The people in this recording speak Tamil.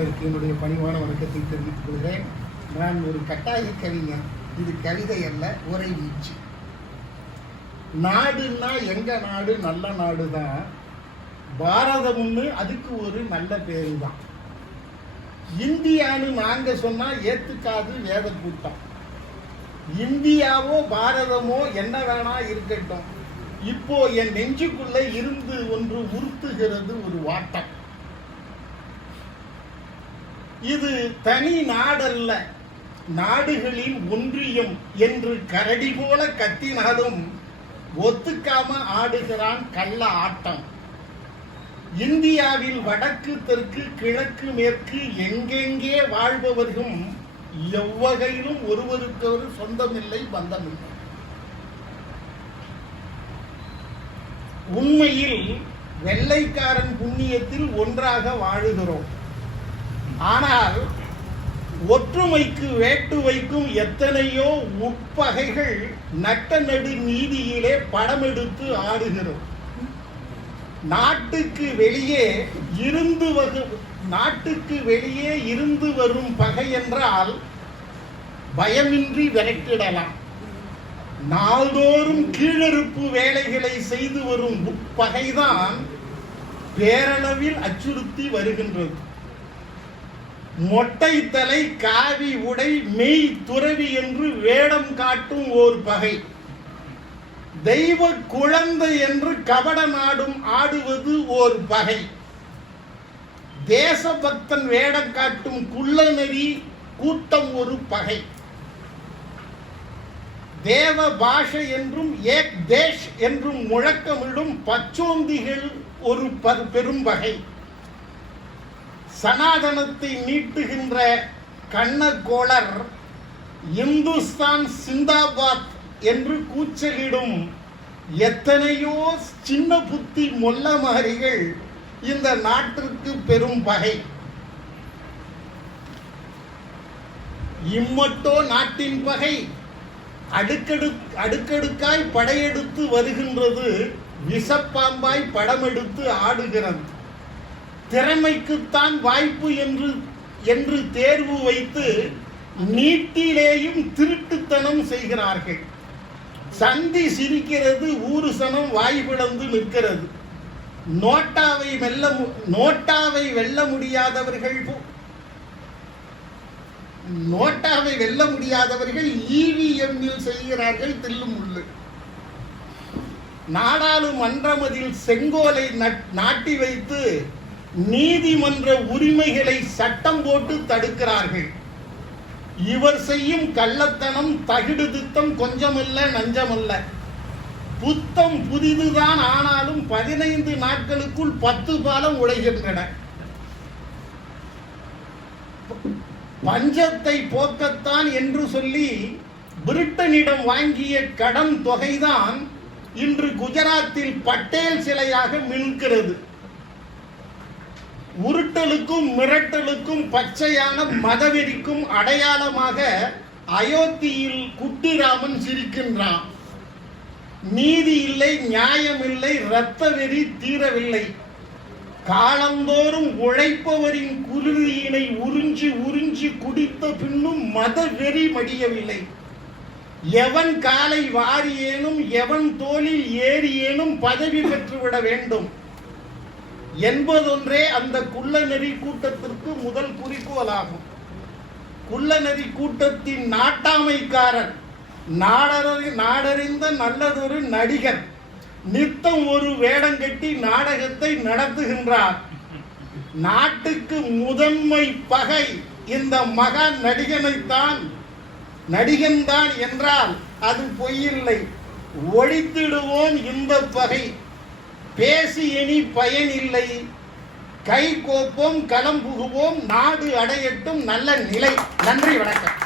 குழுவினருக்கு என்னுடைய பணிவான வணக்கத்தை தெரிவித்துக் கொள்கிறேன். நான் ஒரு கட்டாய கவிஞன். இது கவிதை அல்ல, உரை வீச்சு. நாடுன்னா எங்க நாடு நல்ல நாடு தான். பாரதம்னு அதுக்கு ஒரு நல்ல பேரு தான். இந்தியான்னு நாங்க சொன்னா ஏத்துக்காது வேத கூட்டம். இந்தியாவோ பாரதமோ என்ன வேணா இருக்கட்டும், இப்போ என் நெஞ்சுக்குள்ள இருந்து ஒன்று உறுத்துகிறது ஒரு வாட்டம். இது தனி நாடல்ல, நாடுகளின் ஒன்றியம் என்று கரடி போல கத்தினாலும் ஒத்துக்காம ஆடுகிறான் கள்ள ஆட்டம். இந்தியாவில் வடக்கு தெற்கு கிழக்கு மேற்கு எங்கெங்கே வாழ்பவர்களும் எவ்வகையிலும் ஒருவருக்கொரு சொந்தமில்லை, பந்தமில்லை. உண்மையில் வெள்ளைக்காரன் புண்ணியத்தில் ஒன்றாக வாழுகிறோம். ஆனால் ஒற்றுமைக்கு வேட்டுவைக்கும் எத்தனையோ உட்பகைகள் நட்ட நடு நீதியிலே படமெடுத்து ஆடுகிறோம். நாட்டுக்கு வெளியே இருந்து வரும் பகை என்றால் பயமின்றி விரட்டிடலாம். நாள்தோறும் கீழறுப்பு வேலைகளை செய்து வரும் உட்பகைதான் பேரளவில் அச்சுறுத்தி வருகின்றது. மொட்டை தலை காவி உடை மெய் துறவி என்று வேடம் காட்டும் ஓர் பகை. தெய்வ குழந்தை என்று கபட நாடும் ஆடுவது ஓர் பகை. தேசபக்தன் வேடம் காட்டும் குள்ளநெறி கூட்டம் ஒரு பகை. தேவ பாஷை என்றும் ஏக் தேஷ் என்றும் முழக்கமிடும் பச்சோந்திகள் ஒரு பெரும் பகை. சனாதனத்தை நீட்டுகின்ற கண்ணகோளர் இந்துஸ்தான் சிந்தாபாத் என்று கூச்சலிடும் எத்தனையோ சின்ன புத்தி மொல்லமாரிகள் இந்த நாட்டிற்கு பெரும் பகை. இம்மட்டோ நாட்டின் பகை அடுக்கடுக்காய் படையெடுத்து வருகின்றது. விஷப்பாம்பாய் படமெடுத்து ஆடுகிறது. திறமைக்குத்தான் வாய்ப்பு என்று தேர்வு வைத்து நீட்டிலேயும் திருட்டுத்தனம் செய்கிறார்கள். சந்தி சிரிக்கிறது, ஊரு சனம் வாய் பிளந்து நிற்கிறது. நோட்டாவை வெல்ல முடியாதவர்கள் EVM-இல் செய்கிறார்கள் தில்லும் உள்ளு. நாடாளுமன்றமதில் செங்கோலை நாட்டி வைத்து நீதிமன்ற உரிமைகளை சட்டம் போட்டு தடுக்கிறார்கள். இவர் செய்யும் கள்ளத்தனம் தகிடு திட்டம் கொஞ்சமல்ல, நஞ்சமல்ல. புத்தம் புதிதுதான், ஆனாலும் 15 நாட்களுக்குள் 10 பாலம் உடைகின்றன. பஞ்சத்தை போக்கத்தான் என்று சொல்லி பிரிட்டனிடம் வாங்கிய கடன் தொகைதான் இன்று குஜராத்தில் பட்டேல் சிலையாக மின்கிறது. உருட்டலுக்கும் மிரட்டலுக்கும் பச்சையான மதவெறிக்கும் அடையாளமாக அயோத்தியில் குட்டிராமன் சிரிக்கின்றான். நீதி இல்லை, நியாயம் இல்லை, இரத்த வெறி தீரவில்லை. காலந்தோறும் உழைப்பவரின் குருதியினை உறிஞ்சி குடித்த பின்னும் மதவெறி மடியவில்லை. எவன் காலை வாரியேனும் எவன் தோளில் ஏறியேனும் பதவி பெற்றுவிட வேண்டும் என்பதொன்றே அந்த குள்ளநெறி கூட்டத்திற்கு முதல் குறிக்கோளாகும். குள்ளநெறி கூட்டத்தின் நாட்டாமைக்காரன், நாடறிந்த நல்லதொரு நடிகர் நித்தம் ஒரு வேடங்கட்டி நாடகத்தை நடத்துகின்றார். நாட்டுக்கு முதன்மை பகை இந்த மகா நடிகன்தான் என்றால் அது பொய்யில்லை. ஒழித்திடுவோம் இந்த பகை. பேசி இனி பயன் இல்லை. கை கோப்போம், களம் புகுவோம், நாடு அடையட்டும் நல்ல நிலை. நன்றி, வணக்கம்.